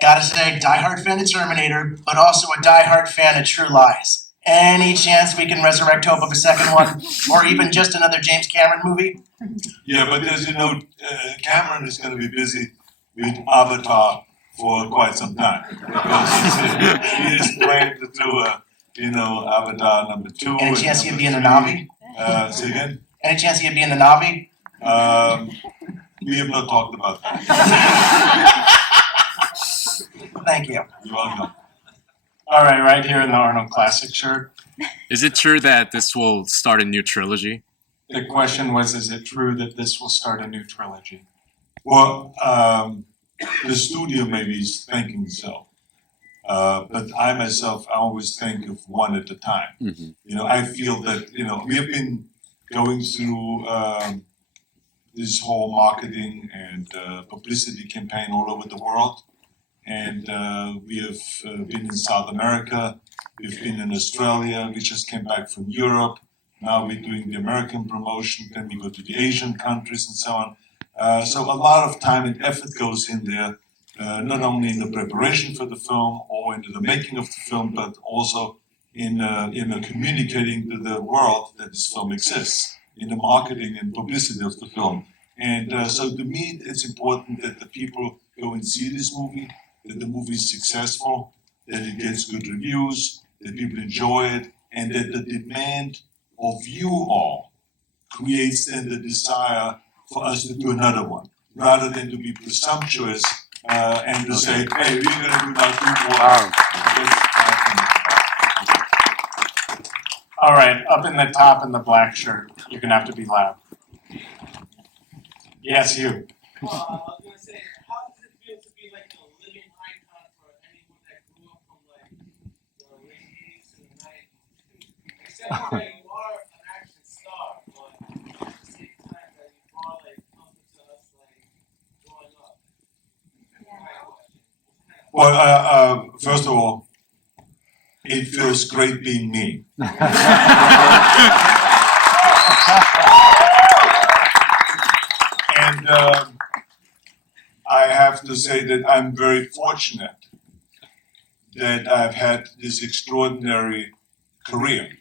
Gotta say, diehard fan of Terminator, but also a diehard fan of True Lies. Any chance we can resurrect hope of a second one, or even just another James Cameron movie? Yeah, but as you know, Cameron is going to be busy with Avatar for quite some time because he is planning to do Avatar #2. Any chance he'd be in the Navi? Say again? Any chance he'd be in the Navi? We have not talked about that. Thank you. You're welcome. All right, right here in the Arnold Classic shirt. Is it true that this will start a new trilogy? The question was, is it true that this will start a new trilogy? Well, the studio maybe is thinking so. But I myself, I always think of one at a time. Mm-hmm. I feel that, we have been going through this whole marketing and publicity campaign all over the world. And we have been in South America, we've been in Australia, we just came back from Europe. Now we're doing the American promotion, then we go to the Asian countries and so on. So a lot of time and effort goes in there, not only in the preparation for the film or into the making of the film, but also in communicating to the world that this film exists, in the marketing and publicity of the film. And so to me, it's important that the people go and see this movie, that the movie is successful, that it gets good reviews, that people enjoy it, and that the demand of you all creates then the desire for us to do another one, rather than to be presumptuous and to say, hey, we're going to do now 2 more. All right, up in the top in the black shirt, you're going to have to be loud. Yes, you. I was going to say, how does it feel to be like a living icon for anyone that grew up from like the late 80s to the 90s? Except for that you are an action star, but at the same time that you are like coming to us like growing up. Well, first of all, it feels great being me. And I have to say that I'm very fortunate that I've had this extraordinary career,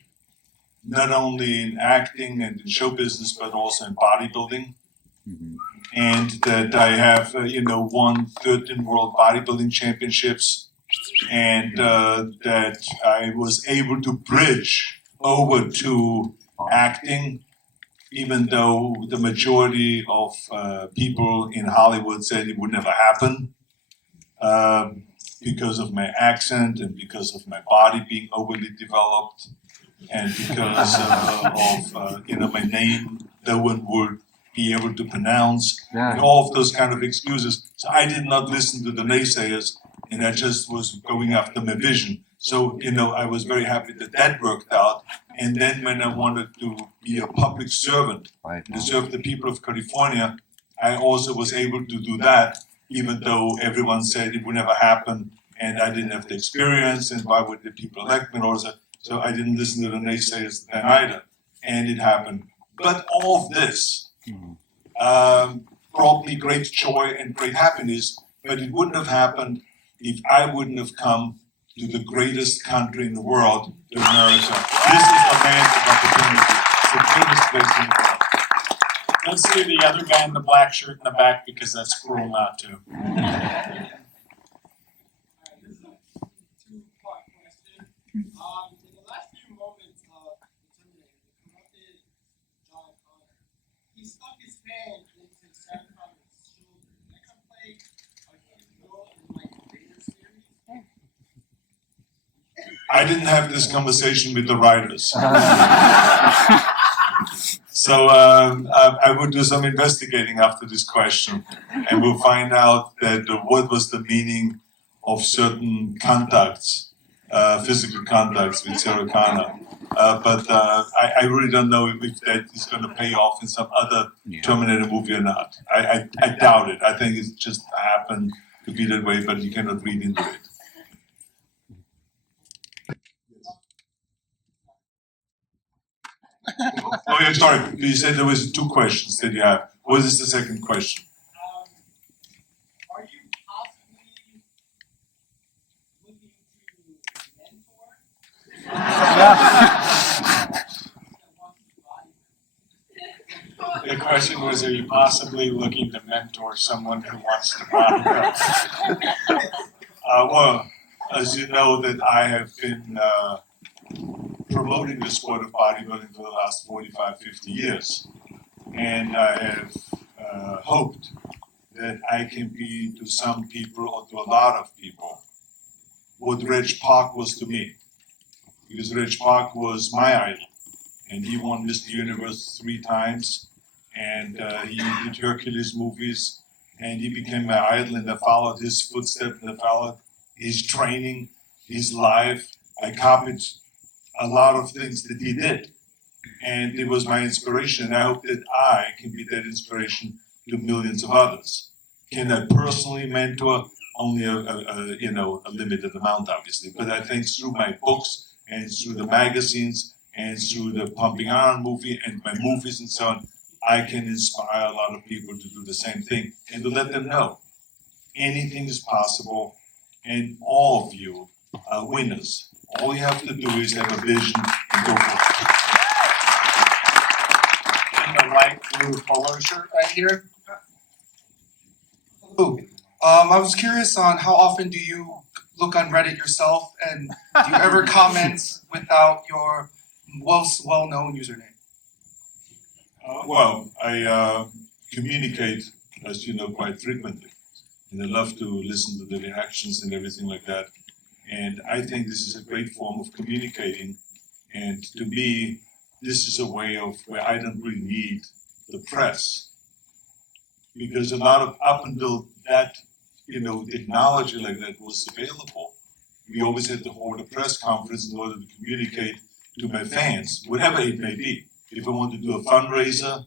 not only in acting and in show business, but also in bodybuilding. Mm-hmm. And that I have, won 13 World Bodybuilding Championships, and that I was able to bridge over to acting, even though the majority of people in Hollywood said it would never happen because of my accent and because of my body being overly developed and because of my name no one would be able to pronounce and all of those kind of excuses. So I did not listen to the naysayers, and I just was going after my vision. So, I was very happy that that worked out. And then when I wanted to be a public servant to serve the people of California, I also was able to do that, even though everyone said it would never happen and I didn't have the experience and why would the people elect me and all that. So I didn't listen to the naysayers then either. And it happened. But all of this brought me great joy and great happiness, but it wouldn't have happened if I wouldn't have come to the greatest country in the world, to America. This is the land of opportunity, the greatest place in the world. Let's do the other guy in the black shirt in the back because that's cruel not to. This is a 2-part question. In the last few moments of the Terminator, the corrupted John Connor, he stuck his hand into Sarah Connor's shoulder. That can play a huge role in like the later series. I didn't have this conversation with the writers. So I will do some investigating after this question, and we'll find out that what was the meaning of certain contacts, physical contacts with Sarah Connor. But I really don't know if that is going to pay off in some other Terminator movie or not. I doubt it. I think it just happened to be that way, but you cannot read into it. Oh, yeah, sorry. You said there was 2 questions that you have. What is the second question? Are you possibly is, are you possibly looking to mentor someone who wants to bodybuild? Well, as you know, that I have been promoting the sport of bodybuilding for the last 45, 50 years. And I have hoped that I can be to some people or to a lot of people what Reg Park was to me. Because Reg Park was my idol. And he won Mr. Universe 3 times. And he did Hercules movies. And he became my idol, and I followed his footsteps, and I followed his training, his life. I copied a lot of things that he did. And it was my inspiration. And I hope that I can be that inspiration to millions of others. Can I personally mentor? Only a limited amount, obviously. But I think through my books and through the magazines and through the Pumping Iron movie and my movies and so on, I can inspire a lot of people to do the same thing and to let them know anything is possible, and all of you are winners. All you have to do is have a vision and go for it. In the light blue polo shirt right here. Ooh, I was curious on how often do you look on Reddit yourself, and do you ever comment without your well-known username? Well, I communicate, as you know, quite frequently. And I love to listen to the reactions and everything like that. And I think this is a great form of communicating. And to me, this is a way of where I don't really need the press. Because a lot of, up until that, technology like that was available, we always had to hold a press conference in order to communicate to my fans, whatever it may be. If I want to do a fundraiser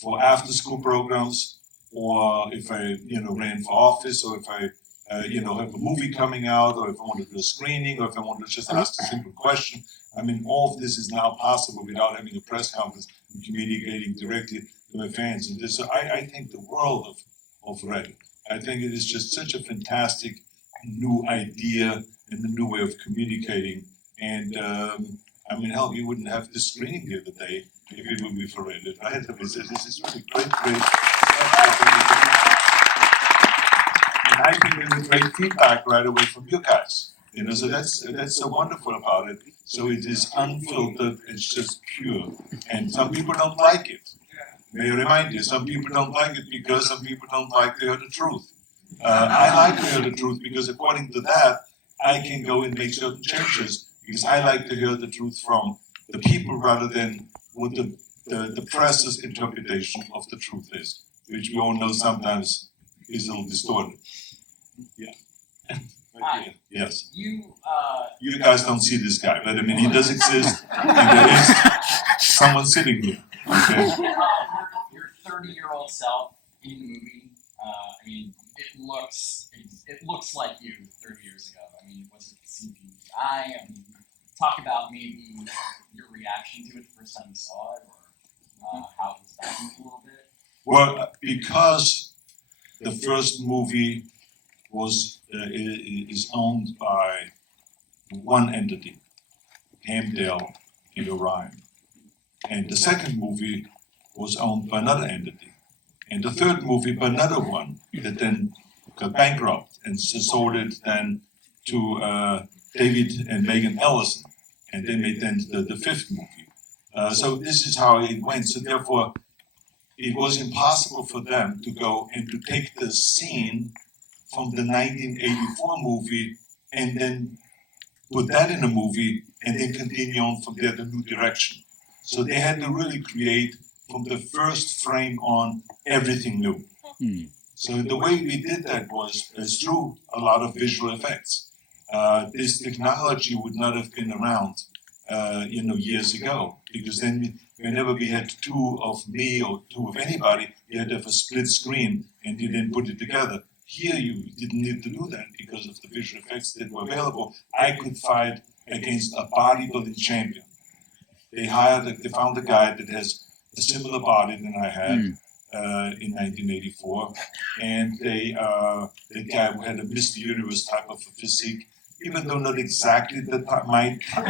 for after-school programs, or if I, ran for office, or if I, have a movie coming out, or if I want to do a screening, or if I want to just ask a simple question. I mean, all of this is now possible without having a press conference and communicating directly to my fans. And so I think the world of Reddit. I think it is just such a fantastic new idea and a new way of communicating. And hell, you wouldn't have this screening the other day if it would be for Reddit, right? I mean, this is really great. And I can get great feedback right away from you guys. So that's so wonderful about it. So it is unfiltered, it's just pure. And some people don't like it. May I remind you, some people don't like it because some people don't like to hear the truth. I like to hear the truth because according to that, I can go and make certain changes because I like to hear the truth from the people rather than what the press's interpretation of the truth is, which we all know sometimes is a little distorted. Yeah. Hi. Yes. You guys don't see this guy, but I mean, he does exist, and there is someone sitting here. Okay. Your 30-year-old self in the movie. It looks like you 30 years ago. I mean, was it CGI? I mean, talk about maybe your reaction to it the first time you saw it, or how it was done a little bit. Well, because the first movie is owned by one entity, Hamdale and Orion, and the second movie was owned by another entity, and the third movie by another one that then got bankrupt and sold it then to David and Megan Ellison, and they made then the fifth movie. So this is how it went. So therefore, it was impossible for them to go and to take the scene from the 1984 movie and then put that in a movie and then continue on from there the new direction. So they had to really create from the first frame on everything new. So the way we did that was through a lot of visual effects. This technology would not have been around, years ago, because then whenever we had two of me or two of anybody, you had to have a split screen and you then put it together. Here you didn't need to do that because of the visual effects that were available. I could fight against a bodybuilding champion. They found a guy that has a similar body than I had in 1984, and the guy had a Mr. Universe type of a physique, even though not exactly my so, and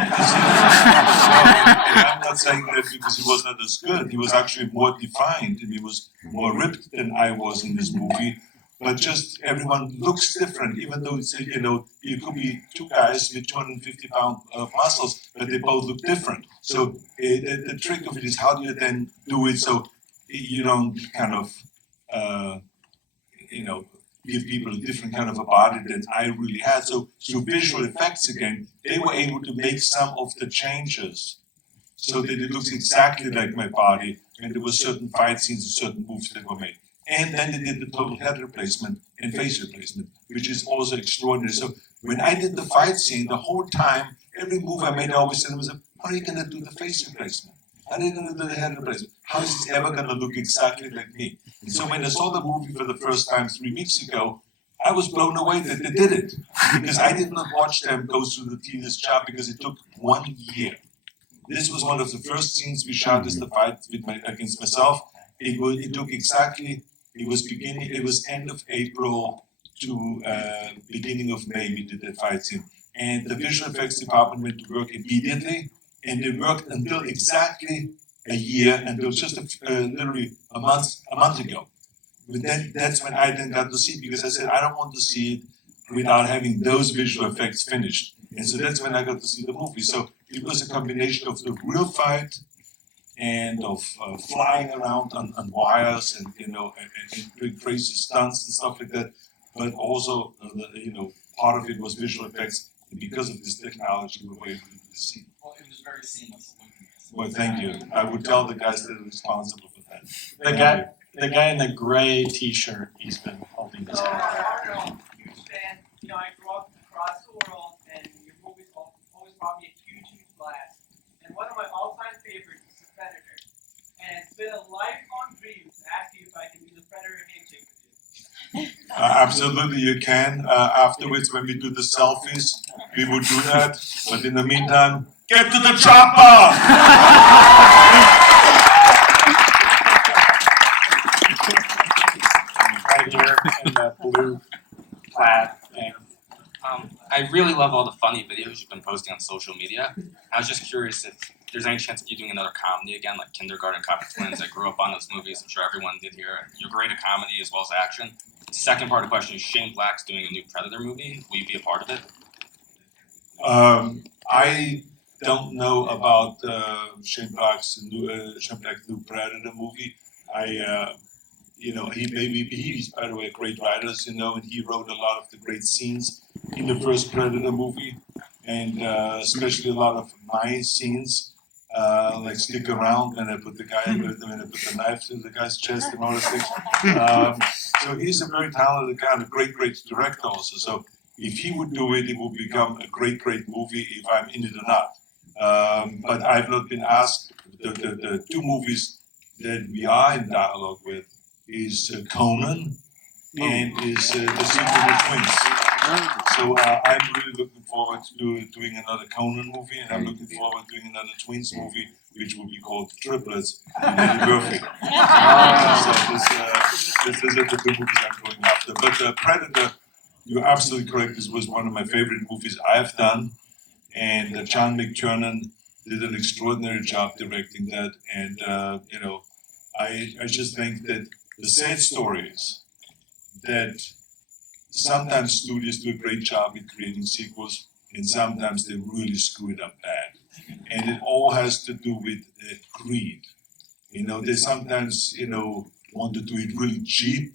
I'm not saying that because he was not as good. He was actually more defined and he was more ripped than I was in this movie. But just everyone looks different, even though it's, you could be two guys with 250-pound muscles, but they both look different. So the trick of it is how do you then do it so you don't kind of, give people a different kind of a body than I really had. So through visual effects again, they were able to make some of the changes so that it looks exactly like my body, and there were certain fight scenes and certain moves that were made. And then they did the total head replacement and face replacement, which is also extraordinary. So when I did the fight scene, the whole time, every move I made, I always said, how are you going to do the face replacement? How are you going to do the head replacement? How is this ever going to look exactly like me? And so when I saw the movie for the first time 3 weeks ago, I was blown away that they did it. Because I did not watch them go through the tedious job because it took 1 year. This was one of the first scenes we shot as the fight against myself. It took exactly, it was end of April to beginning of May we did that fight scene. And the visual effects department went to work immediately, and they worked until exactly a year, until just literally a month ago. But then that's when I then got to see it, because I said I don't want to see it without having those visual effects finished. And so that's when I got to see the movie. So it was a combination of the real fight and of flying around on wires and doing crazy stunts and stuff like that. But also, part of it was visual effects. And because of this technology, we were able to see. Well, it was very seamless. Well, thank you. I would tell the guys that are responsible for that. The guy in the gray T-shirt, he's been holding his hand. Arnold, huge fan. I grew up across the world, and your movies always brought me a huge blast. And one of my all-time favorites is The Predator. And it's been a lifelong dream to ask you if I can do the Predator handshake with you. Absolutely, you can. Afterwards, when we do the selfies, we will do that. But in the meantime, get to the chopper! Right here in the blue plaid thing. I really love all the funny videos you've been posting on social media. I was just curious if there's any chance of you doing another comedy again, like Kindergarten Cop Twins. I grew up on those movies. I'm sure everyone did here. You're great at comedy as well as action. Second part of the question is Shane Black's doing a new Predator movie. Will you be a part of it? I don't know about Shane Black's new Predator movie. He's by the way a great writer, and he wrote a lot of the great scenes in the first Predator movie, and especially a lot of my scenes, like stick around when I put the knife through the guy's chest and all those things. So he's a very talented guy and a great director also. So if he would do it, it would become a great movie if I'm in it or not. But I've not been asked. The two movies that we are in dialogue with is Conan and is the sequel to Twins. So I'm really looking forward to doing another Conan movie, and I'm looking forward to doing another Twins movie, which will be called Triplets with Eddie Murphy. So these are the two movies I'm going after. But Predator, you're absolutely correct. This was one of my favorite movies I've done, and John McTiernan did an extraordinary job directing that. And I just think that the sad story is that sometimes studios do a great job in creating sequels, and sometimes they really screw it up bad. And it all has to do with greed. They sometimes, want to do it really cheap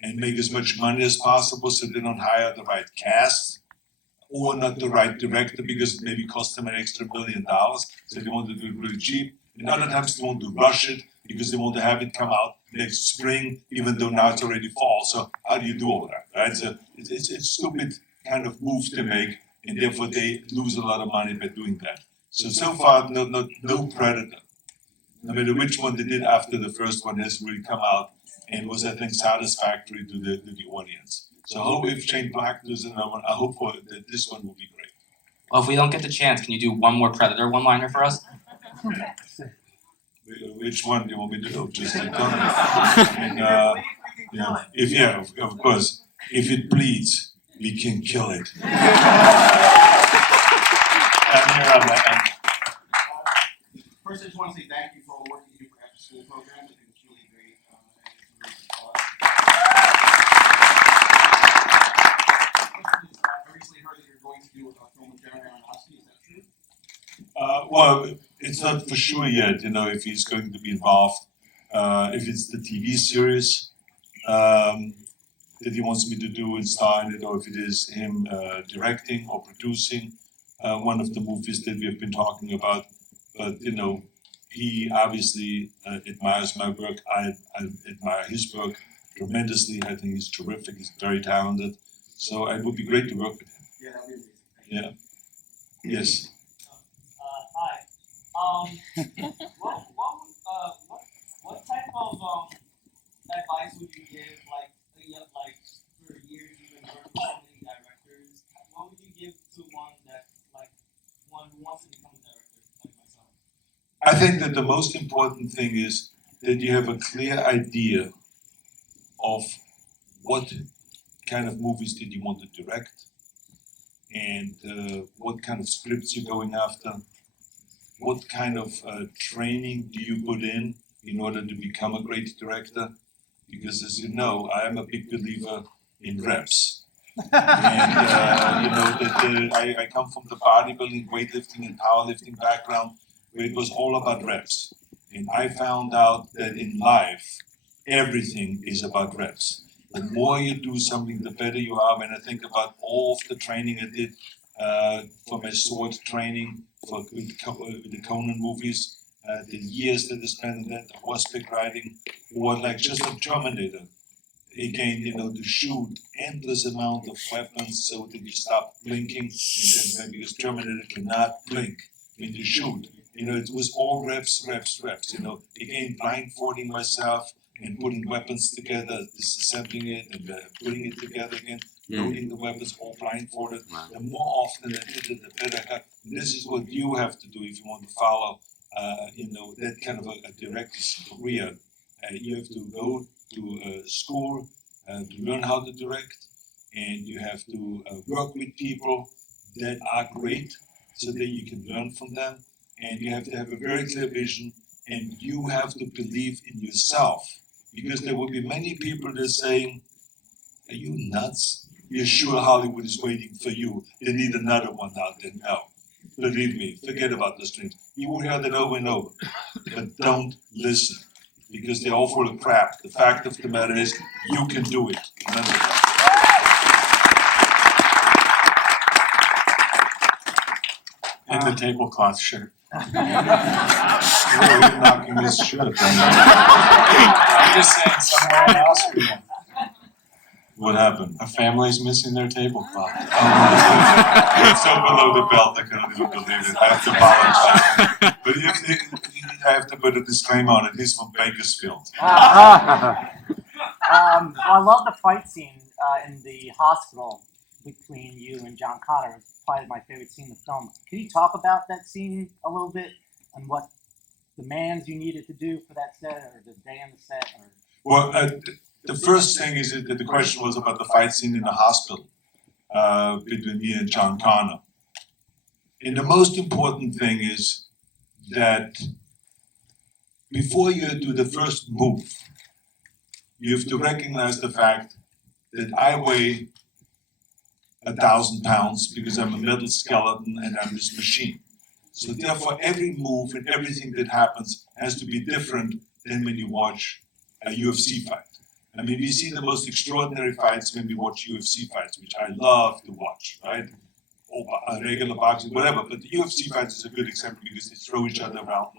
and make as much money as possible, so they don't hire the right cast or not the right director because it maybe cost them an extra $1 million. So they want to do it really cheap. And other times they want to rush it because they want to have it come out next spring, even though now it's already fall. So how do you do all that, right? So it's a stupid kind of move to make, and therefore they lose a lot of money by doing that. So far, no Predator, no matter which one they did after the first one, has really come out and was, I think, satisfactory to the audience. So I hope if Shane Black does another one, I hope that this one will be great. Well, if we don't get the chance, can you do one more Predator one-liner for us? Which one do you want me to do? Just like Conan. And, of course, if it bleeds, we can kill it. I'm here on the end. First, I just want to say thank you for all the work you do for after school programs. I think it's really great. And it's a great cause. I recently heard that you're going to do a film with Terminator Genisys. Is that true? Well, it's not for sure yet, if he's going to be involved. If it's the TV series that he wants me to do and star in it, or if it is him directing or producing one of the movies that we have been talking about. But, he obviously admires my work. I admire his work tremendously. I think he's terrific. He's very talented. So it would be great to work with him. Yeah, that'd be amazing. Yeah. Yes. Hi. What type of advice would you give, like for years you've been working with so many directors? What would you give to one who wants to become a director, like myself? I think that the most important thing is that you have a clear idea of what kind of movies did you want to direct, and what kind of scripts you're going after, what kind of training do you put in order to become a great director, because as you know, I am a big believer in reps. And I come from the bodybuilding, weightlifting and powerlifting background, where it was all about reps. And I found out that in life, everything is about reps. The more you do something, the better you are. When I think about all of the training I did for my sword training, with the Conan movies, the years that I spent in that, the horseback riding, or like just a Terminator. Again, to shoot endless amount of weapons so that you stop blinking, and then because Terminator cannot blink when you shoot. It was all reps. Again, blindfolding myself and putting weapons together, disassembling it and putting it together again, loading the weapons, all blindfolded. The more often I did it, the better I got. And this is what you have to do if you want to follow, that kind of a director's career. You have to go to school to learn how to direct, and you have to work with people that are great so that you can learn from them, and you have to have a very clear vision, and you have to believe in yourself, because there will be many people that are saying, are you nuts? You're sure Hollywood is waiting for you. They need another one out there. No. Believe me, forget about those dreams. You will hear that over and over, but don't listen, because they're all full of crap. The fact of the matter is, you can do it. Remember that. And the tablecloth shirt. You're knocking this shirt. I'm just saying, somewhere in Austria, What happened? a family's missing their tablecloth. It's so below the belt, I cannot even believe it. I have to apologize. But I have to put a disclaimer on it. He's from Bakersfield. I love the fight scene in the hospital between you and John Connor. It's probably my favorite scene in the film. Can you talk about that scene a little bit and what demands you needed to do for that set, or the day on the set? Well, the first thing is that the question was about the fight scene in the hospital between me and John Connor. And the most important thing is that before you do the first move, you have to recognize the fact that I weigh 1,000 pounds because I'm a metal skeleton and I'm this machine. So therefore, every move and everything that happens has to be different than when you watch a UFC fight. I mean, we see the most extraordinary fights when we watch UFC fights, which I love to watch, right? Or regular boxing, whatever. But the UFC fights is a good example because they throw each other around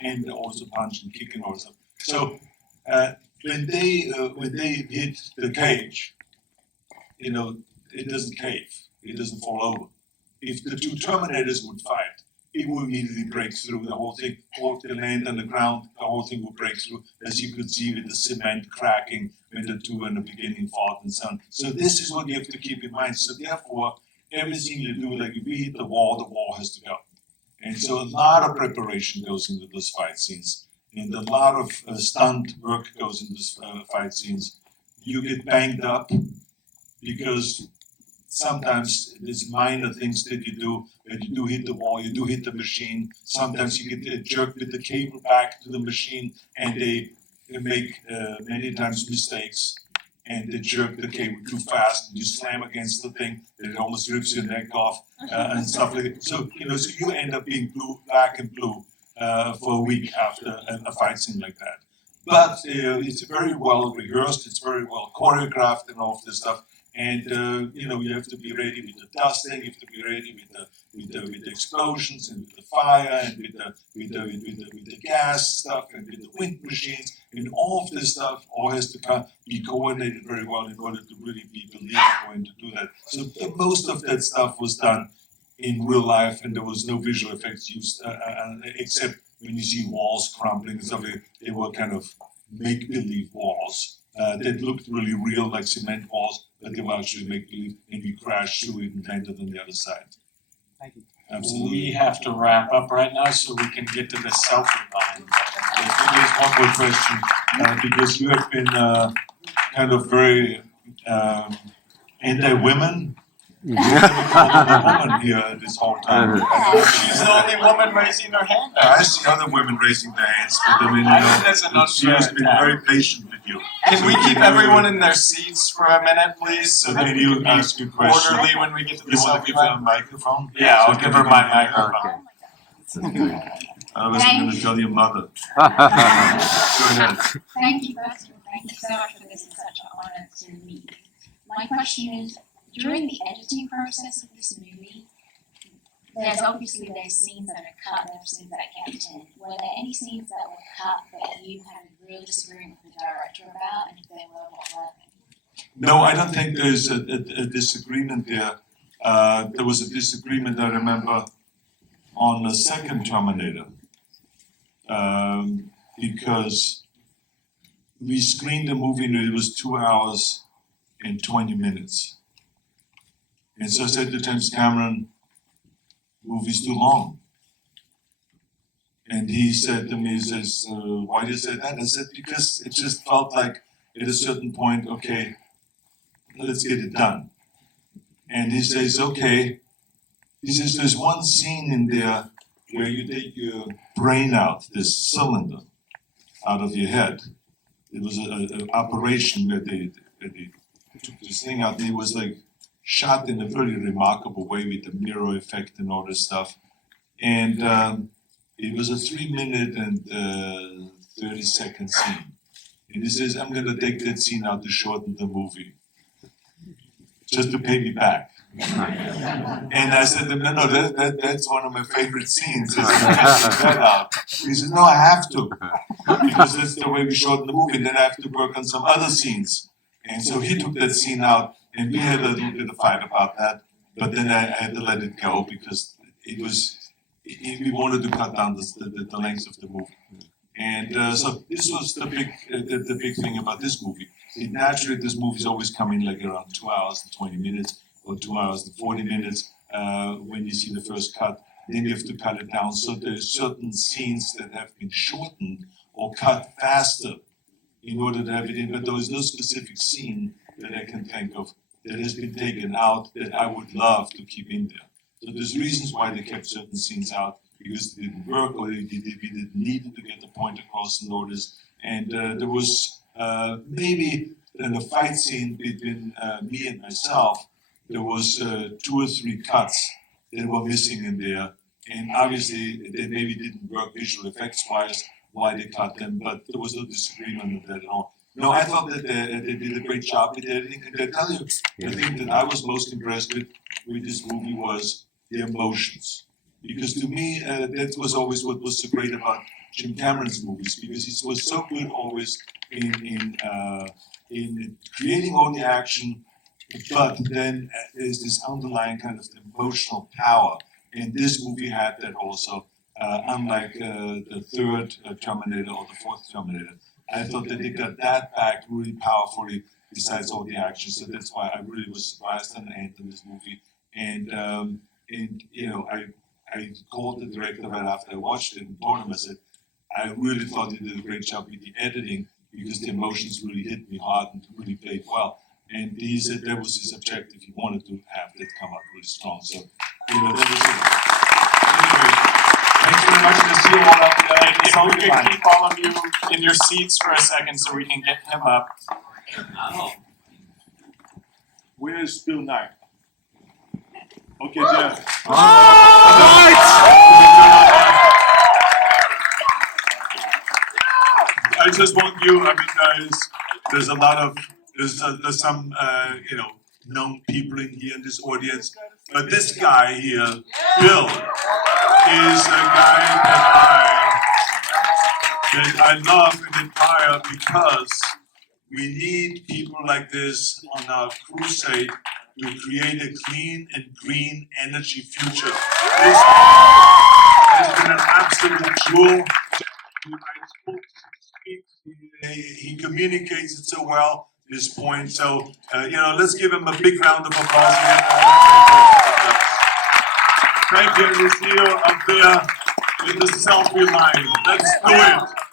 and they also punch and kick and all stuff. So when they hit the cage, it doesn't cave. It doesn't fall over. If the two Terminators would fight, it would immediately break through the whole thing. Or if they land on the ground, the whole thing would break through, as you could see with the cement cracking when the two in the beginning fought and so on. So this is what you have to keep in mind. So therefore, everything you do, like if we hit the wall has to go. And so a lot of preparation goes into those fight scenes. And a lot of stunt work goes into those fight scenes. You get banged up because sometimes there's minor things that you do, when you do hit the wall, you do hit the machine, sometimes you get jerked with the cable back to the machine, and they make many times mistakes, and they jerk the cable too fast, and you slam against the thing, and it almost rips your neck off, and stuff like that. So, so you end up being black and blue for a week after a fight scene like that. But it's very well rehearsed, it's very well choreographed and all of this stuff. And you have to be ready with the dusting, you have to be ready with the explosions and with the fire and with the gas stuff and with the wind machines, and all of this stuff all has to be coordinated very well in order to really be believable and to do that. So most of that stuff was done in real life, and there was no visual effects used except when you see walls crumbling and stuff. They were kind of make-believe walls that looked really real, like cement walls, but they were actually make-believe, and we crashed through it and landed on the other side. Thank you. Absolutely. We have to wrap up right now so we can get to the selfie line. There's one more question, because you have been kind of very anti-women. You haven't called a woman here this whole time. She's the only woman raising her hand. I see other women raising their hands, but I mean, I think that's an she has unfair been attack. very patient with you. Can we keep everyone in their seats for a minute, please? So that can we you can be ask a question? orderly when we get to the You want to selfie give her a line? microphone? Yeah, I'll give her my microphone. Otherwise, I'm going to tell your mother. Go ahead. Thank you, first of all, thank you so much for this. It's such an honor to meet you. My question is, during the editing process of this movie, there's scenes that are cut, there are scenes that are kept in. Were there any scenes that were cut that you had a real disagreement with the director about, and if they were, what were they? No, I don't think there's a disagreement there. There was a disagreement, I remember, on the second Terminator, because we screened the movie and it was 2 hours and 20 minutes. And so I said to James Cameron, movie's too long. And he said to me, he says, why do you say that? I said, because it just felt like at a certain point, okay, let's get it done. And he says, okay. He says, there's one scene in there where you take your brain out, this cylinder, out of your head. It was an operation where they took this thing out, and it was like shot in a very remarkable way with the mirror effect and all this stuff. And it was a 3-minute and 30-second scene. And he says, I'm going to take that scene out to shorten the movie, just to pay me back. And I said to him, no, that's one of my favorite scenes. I said, take that out. He said, no, I have to, because that's the way we shorten the movie. And then I have to work on some other scenes. And so he took that scene out, and we had a little bit of fight about that. But then I had to let it go because we wanted to cut down the length of the movie. And so this was the big thing about this movie. Naturally, this movie is always coming like around 2 hours and 20 minutes or 2 hours and 40 minutes when you see the first cut. Then you have to cut it down. So there's certain scenes that have been shortened or cut faster in order to have it in. But there is no specific scene that I can think of that has been taken out that I would love to keep in there. So there's reasons why they kept certain scenes out, because they didn't work or we didn't need to get the point across and all this. And there was maybe in the fight scene between me and myself, there was 2 or 3 cuts that were missing in there. And obviously they maybe didn't work visual effects wise why they cut them, but there was no disagreement on that at all. No, I thought that they did a great job with editing. And I tell you, the thing that I was most impressed with this movie was the emotions. Because to me, that was always what was so great about Jim Cameron's movies, because he was so good always in creating all the action, but then there's this underlying kind of emotional power. And this movie had that also, unlike the third Terminator or the fourth Terminator. I thought that they got that back really powerfully besides all the action. So that's why I really was surprised and in this movie. And you know, I called the director right after I watched it and told him, I said, I really thought he did a great job with the editing because the emotions really hit me hard and really played well. And he said that was his objective. He wanted to have that come out really strong. So, that was it. Anyway, Thanks very much to see you all up tonight. If we could keep all of you in your seats for a second so we can get him up. where's Bill Nye? Okay, Jeff. I just want you, there's a lot of, there's some, known people in here in this audience, but this guy here, Bill, is a guy that I love and admire because we need people like this on our crusade to create a clean and green energy future. This has been an absolute jewel. He communicates it so well at this point. So, let's give him a big round of applause. Thank you. We'll see you up there in the selfie line. Let's do it.